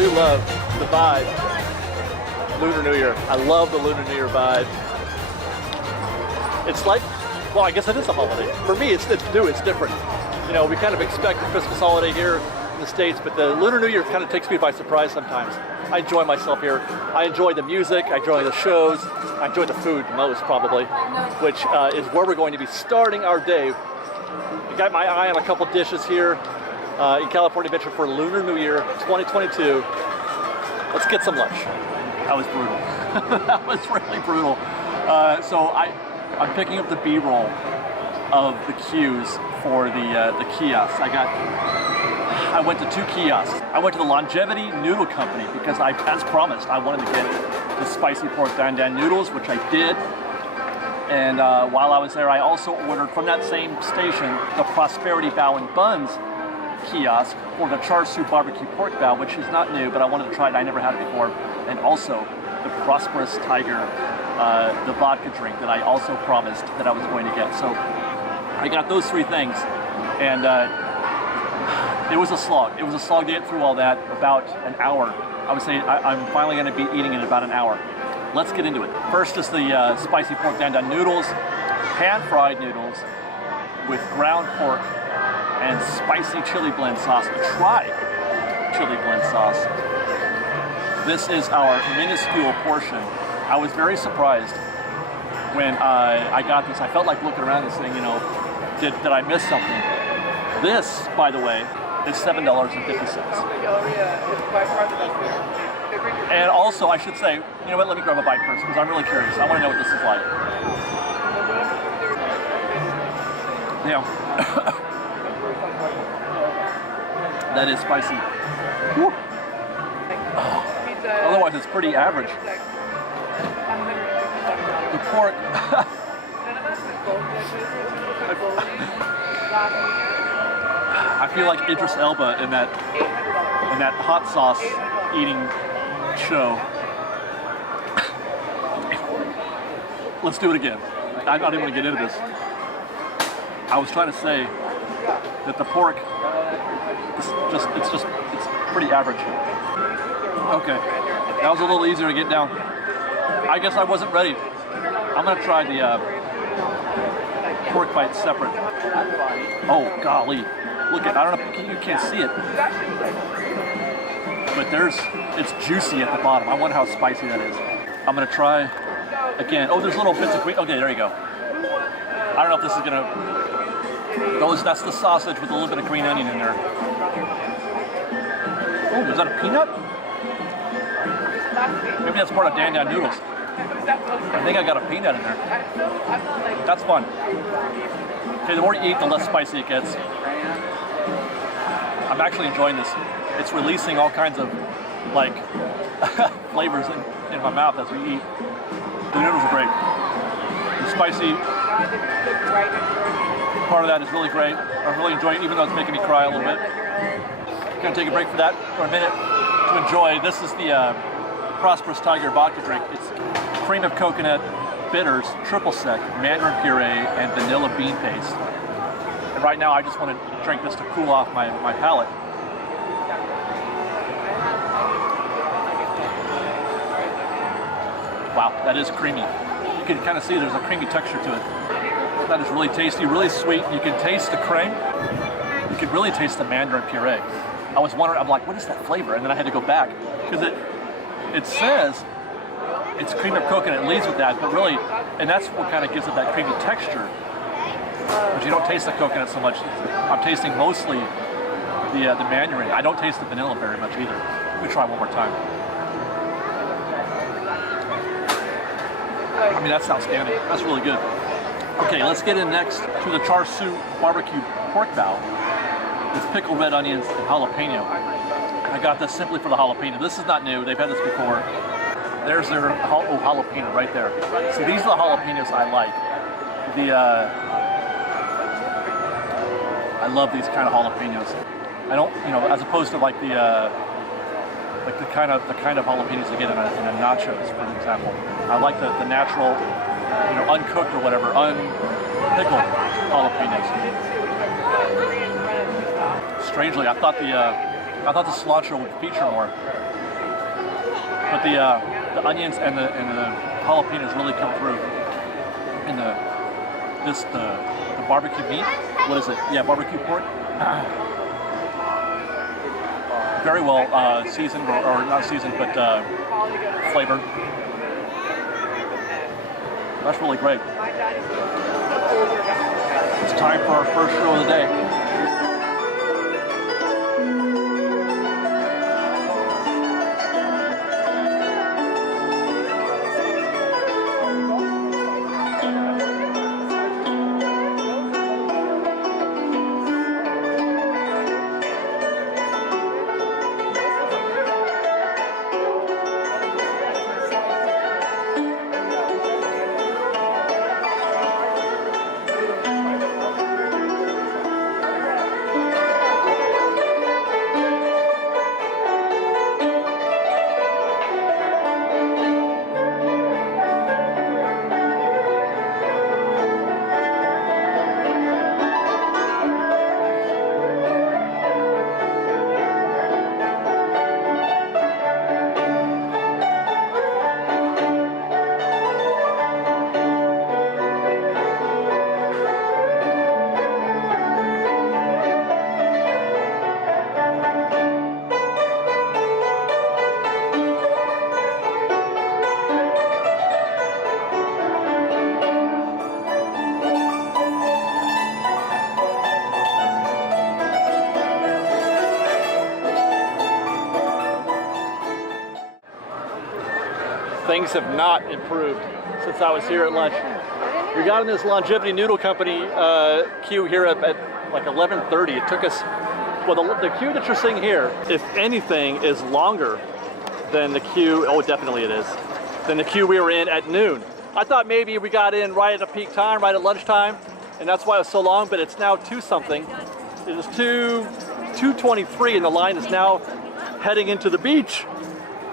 do love the vibe. Lunar New Year. I love the Lunar New Year vibe. It's like, well, I guess it is a holiday. For me, it's new, it's different. You know, we kind of expect the Christmas holiday here in the States, but the Lunar New Year kind of takes me by surprise sometimes. I enjoy myself here. I enjoy the music, I enjoy the shows, I enjoy the food most probably, which is where we're going to be starting our day. I got my eye on a couple dishes here in California Adventure for Lunar New Year 2022. Let's get some lunch. That was brutal. That was really brutal. So I'm picking up the B-roll of the queues for the kiosks. I went to 2 kiosks. I went to the Longevity Noodle Company because as promised, I wanted to get the spicy pork dan dan noodles, which I did. And while I was there, I also ordered from that same station the Prosperity Bao and Buns kiosk for the char siu barbecue pork bao, which is not new, but I wanted to try it. I never had it before. And also the Prosperous Tiger, the vodka drink that I also promised that I was going to get. So I got those 3 things, and it was a slog. It was a slog to get through all that, about an hour. I would say I'm finally going to be eating in about an hour. Let's get into it. First is the spicy pork dan dan noodles, pan-fried noodles with ground pork and spicy chili blend sauce. Try chili blend sauce. This is our minuscule portion. I was very surprised when I got this. I felt like looking around this thing, you know, did I miss something? This, by the way, is $7.50. And also, I should say, you know what, let me grab a bite first, because I'm really curious. I want to know what this is like. Yeah. That is spicy. Woo. Oh. Otherwise, it's pretty average. The pork. I feel like Idris Elba in that hot sauce eating show. Let's do it again. I'm not even going to get into this. I was trying to say that the pork is it's pretty average. Okay, that was a little easier to get down. I guess I wasn't ready. I'm going to try the pork bite separate. Oh, golly. Look at, I don't know if you can't see it, but it's juicy at the bottom. I wonder how spicy that is. I'm going to try again. Oh, there's little bits of green. Okay, there you go. I don't know if this is going to, that's the sausage with a little bit of green onion in there. Oh, is that a peanut? Maybe that's part of dan dan noodles. I think I got a peanut in there. That's fun. Okay, the more you eat, the less spicy it gets. I'm actually enjoying this. It's releasing all kinds of like flavors in my mouth as we eat. The noodles are great. The spicy part of that is really great. I'm really enjoying it, even though it's making me cry a little bit. I'm gonna take a break for that for a minute to enjoy. This is the Prosperous Tiger vodka drink. It's cream of coconut, bitters, triple sec, mandarin puree, and vanilla bean paste. And right now I just want to drink this to cool off my palate. Wow, that is creamy. You can kind of see there's a creamy texture to it. That is really tasty, really sweet. You can taste the cream. You can really taste the mandarin puree. I was wondering, I'm like, what is that flavor? And then I had to go back because it says it's cream of coconut. It leads with that, but really, and that's what kind of gives it that creamy texture. But you don't taste the coconut so much. I'm tasting mostly the mandarin. I don't taste the vanilla very much either. Let me try one more time. I mean, that's outstanding. That's really good. Okay, let's get in next to the char siu barbecue pork bao with pickled red onions and jalapeno. I got this simply for the jalapeno. This is not new. They've had this before. There's their jalapeno right there. So these are the jalapenos I like. I love these kind of jalapenos. I don't, you know, as opposed to like the kind of jalapenos you get in a nachos, for example. I like the natural, you know, uncooked or whatever, unpickled jalapenos. Strangely, I thought the cilantro would feature more. But the onions and the jalapenos really come through. And the barbecue meat. What is it? Yeah, barbecue pork. Very well seasoned, or not seasoned, but flavored. That's really great. It's time for our first show of the day. Things have not improved since I was here at lunch. We got in this Longevity Noodle Company queue here at like 11:30. It took us, well, the queue that you're seeing here, if anything, is longer than the queue, oh, definitely it is, than the queue we were in at noon. I thought maybe we got in right at a peak time, right at lunchtime, and that's why it was so long, but it's now 2-something. It is 2:23, and the line is now heading into the beach.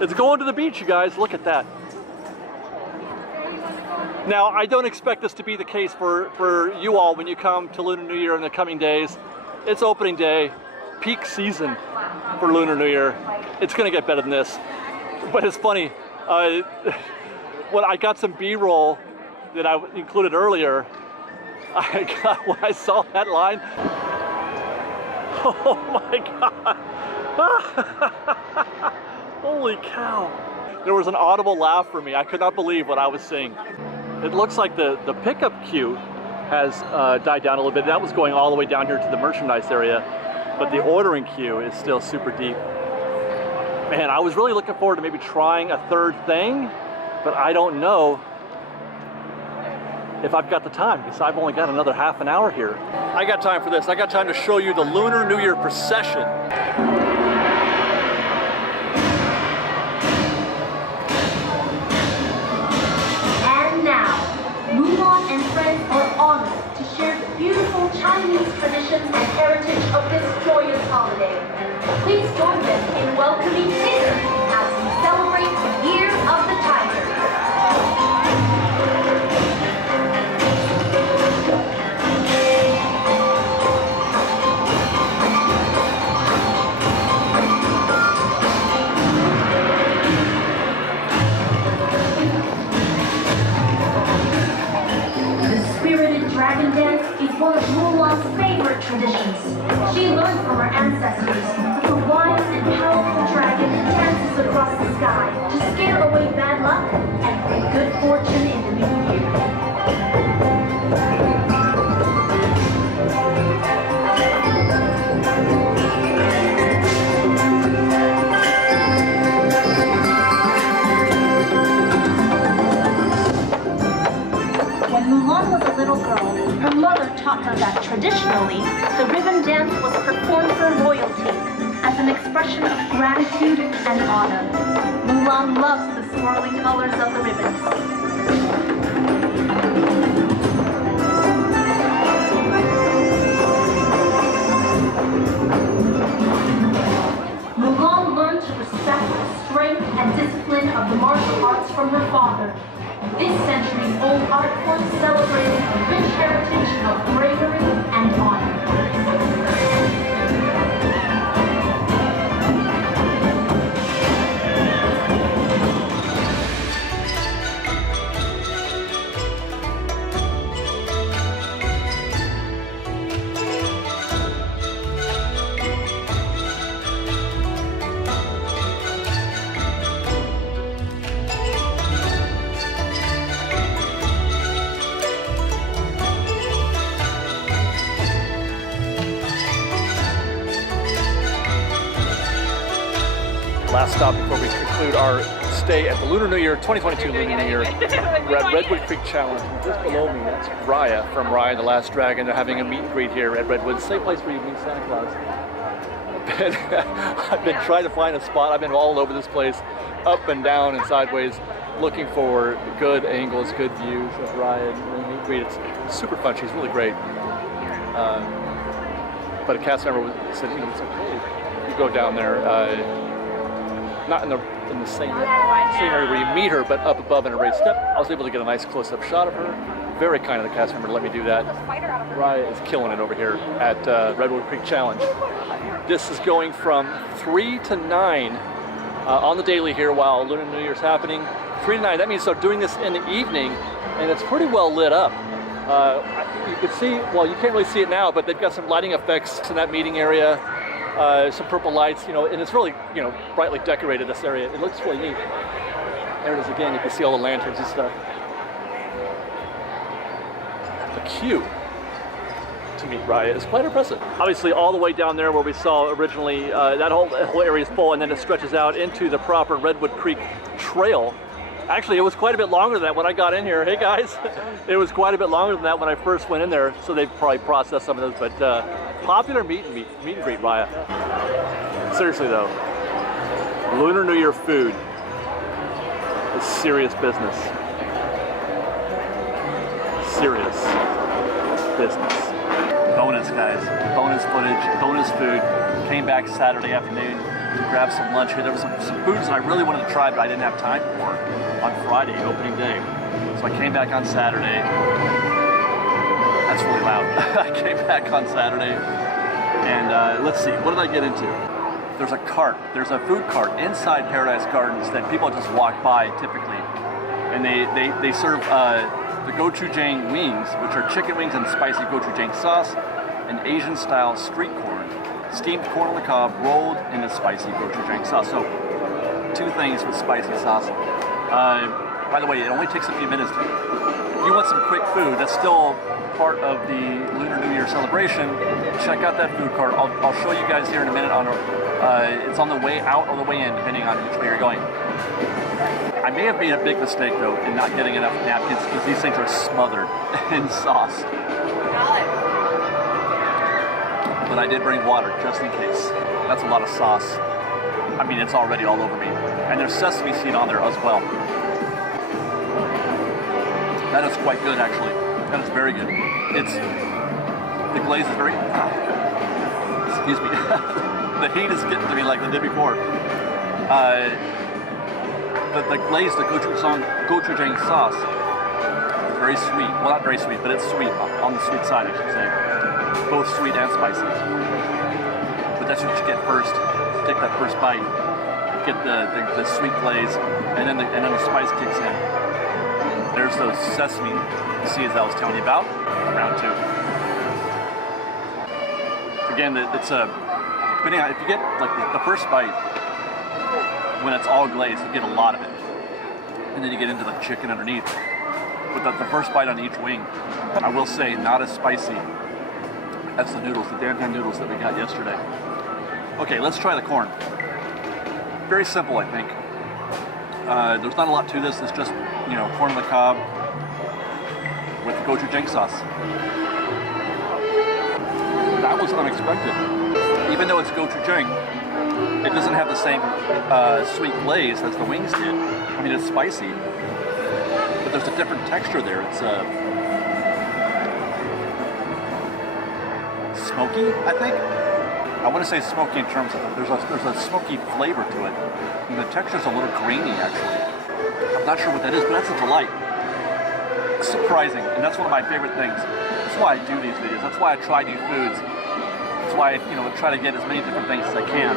It's going to the beach, you guys. Look at that. Now, I don't expect this to be the case for you all when you come to Lunar New Year in the coming days. It's opening day, peak season for Lunar New Year. It's gonna get better than this. But it's funny, when I got some B-roll that I included earlier, when I saw that line, oh my God. Holy cow. There was an audible laugh for me. I could not believe what I was seeing. It looks like the pickup queue has died down a little bit. That was going all the way down here to the merchandise area, but the ordering queue is still super deep. Man, I was really looking forward to maybe trying a third thing, but I don't know if I've got the time, because I've only got another half an hour here. I got time for this. I got time to show you the Lunar New Year procession. Chinese traditions and heritage of this joyous holiday. Please join them in welcoming Layton as we celebrate the Year of the Tiger. The spirited dragon dance is one of Mulan's favorite traditions. She learned from her ancestors that the wise and powerful dragon dances across the sky to scare away bad luck and bring good fortune in the new year. When Mulan was a little girl, her mother taught her that traditionally, the ribbon dance was performed for royalty, as an expression of gratitude and honor. Mulan loves the swirling colors of the ribbons. Mulan learned to respect the strength and discipline of the martial arts from her father. This centuries-old art form celebrates a rich heritage of bravery and honor. Last stop before we conclude our stay at the Lunar New Year, 2022 Lunar New Year. We're at Redwood Creek Challenge. And just below me, that's Raya from Raya and the Last Dragon. They're having a meet and greet here at Redwood. Same place where you meet Santa Claus. I've been trying to find a spot. I've been all over this place, up and down and sideways, looking for good angles, good views of Raya and the meet and greet. It's super fun. She's really great. But a cast member said, you know, it's okay. You go down there. Not in the same area where you meet her, but up above in a raised step. I was able to get a nice close-up shot of her. Very kind of the cast member to let me do that. Raya is killing it over here at Redwood Creek Challenge. This is going from 3 to 9 on the daily here while Lunar New Year's happening. 3 to 9, that means they're doing this in the evening, and it's pretty well lit up. You can see, well, you can't really see it now, but they've got some lighting effects in that meeting area. Some purple lights, you know, and it's really, you know, brightly decorated, this area. It looks really neat. There it is again. You can see all the lanterns and stuff. The queue to meet Raya is quite impressive. Obviously, all the way down there where we saw originally, that whole area is full, and then it stretches out into the proper Redwood Creek Trail. Actually, it was quite a bit longer than that when I got in here. Hey guys, it was quite a bit longer than that when I first went in there, so they've probably processed some of those, but popular meet and greet Raya. Seriously though, Lunar New Year food is serious business. Serious business. Bonus guys, bonus footage, bonus food. Came back Saturday afternoon to grab some lunch here. There was some foods that I really wanted to try, but I didn't have time for on Friday, opening day. So I came back on Saturday. That's really loud. I came back on Saturday, and let's see, what did I get into? There's a cart, there's a food cart inside Paradise Gardens that people just walk by typically. And they serve the gochujang wings, which are chicken wings and spicy gochujang sauce, and Asian-style street corn. Steamed corn on the cob, rolled in the spicy gochujang sauce. So, 2 things with spicy sauce. By the way, it only takes a few minutes. If you want some quick food, that's still part of the Lunar New Year celebration. Check out that food cart. I'll show you guys here in a minute. It's on the way out or the way in, depending on which way you're going. I may have made a big mistake though in not getting enough napkins because these things are smothered in sauce. But I did bring water just in case. That's a lot of sauce. I mean, it's already all over me. And there's sesame seed on there as well. That is quite good, actually. That is very good. The glaze is very, excuse me. The heat is getting to me like the day before. The glaze, the gochujang sauce is very sweet. Well, not very sweet, but it's sweet, on the sweet side, I should say. Both sweet and spicy. But that's what you get first. Take that first bite, get the sweet glaze, and then the spice kicks in. There's those sesame seeds I was telling you about. Round 2. Again, it's depending on if you get like the first bite when it's all glazed, you get a lot of it, and then you get into the chicken underneath. But the first bite on each wing, I will say, not as spicy as the noodles, the Dan noodles that we got yesterday. Okay, let's try the corn. Very simple, I think. There's not a lot to this. It's just, you know, corn on the cob with the gochujang sauce. That was unexpected. Even though it's gochujang, it doesn't have the same sweet glaze as the wings did. I mean, it's spicy, but there's a different texture there. It's smoky, I think. I want to say smoky in terms of there's a smoky flavor to it, and the texture's a little grainy actually. I'm not sure what that is, but that's a delight. It's surprising, and that's one of my favorite things. That's why I do these videos. That's why I try new foods. That's why I try to get as many different things as I can,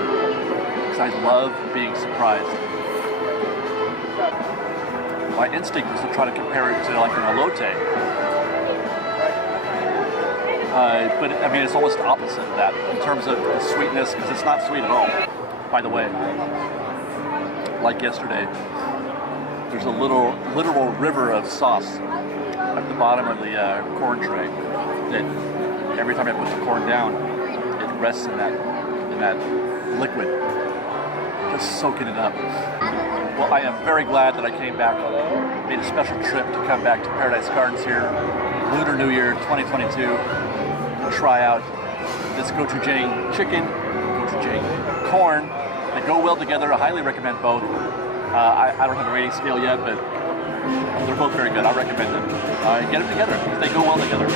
because I love being surprised. My instinct is to try to compare it to like an elote. But I mean, it's almost the opposite of that in terms of the sweetness, because it's not sweet at all. By the way, like yesterday, there's a literal river of sauce at the bottom of the corn tray that every time I put the corn down, it rests in that liquid. was soaking it up. Well, I am very glad that I came back, made a special trip to come back to Paradise Gardens here, Lunar New Year 2022, try out this gochujang chicken, gochujang corn. They go well together. I highly recommend both. I don't have a rating scale yet, but they're both very good. I recommend them. Get them together. They go well together.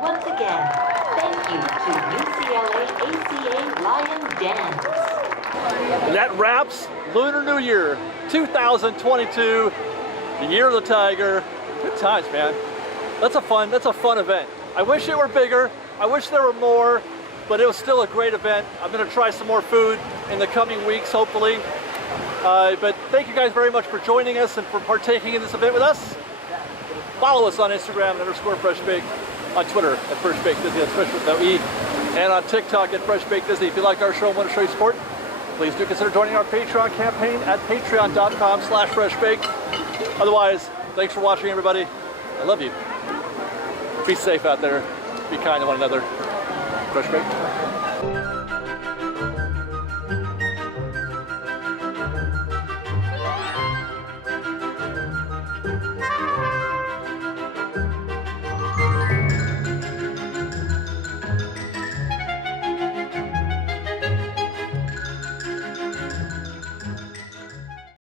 Once again, thank you to UCLA ACA Lion Dance. And that wraps Lunar New Year 2022, the year of the tiger. Good times, man. That's a fun event. I wish it were bigger. I wish there were more, but it was still a great event. I'm gonna try some more food in the coming weeks, hopefully. But thank you guys very much for joining us and for partaking in this event with us. Follow us on Instagram @FreshBaked, on Twitter @FreshBakedDisney, that's Fresh with no E, and on TikTok @FreshBakedDisney. If you like our show and want to show you support, please do consider joining our Patreon campaign at patreon.com/freshbaked. Otherwise, thanks for watching, everybody. I love you. Be safe out there. Be kind to one another. Fresh Baked.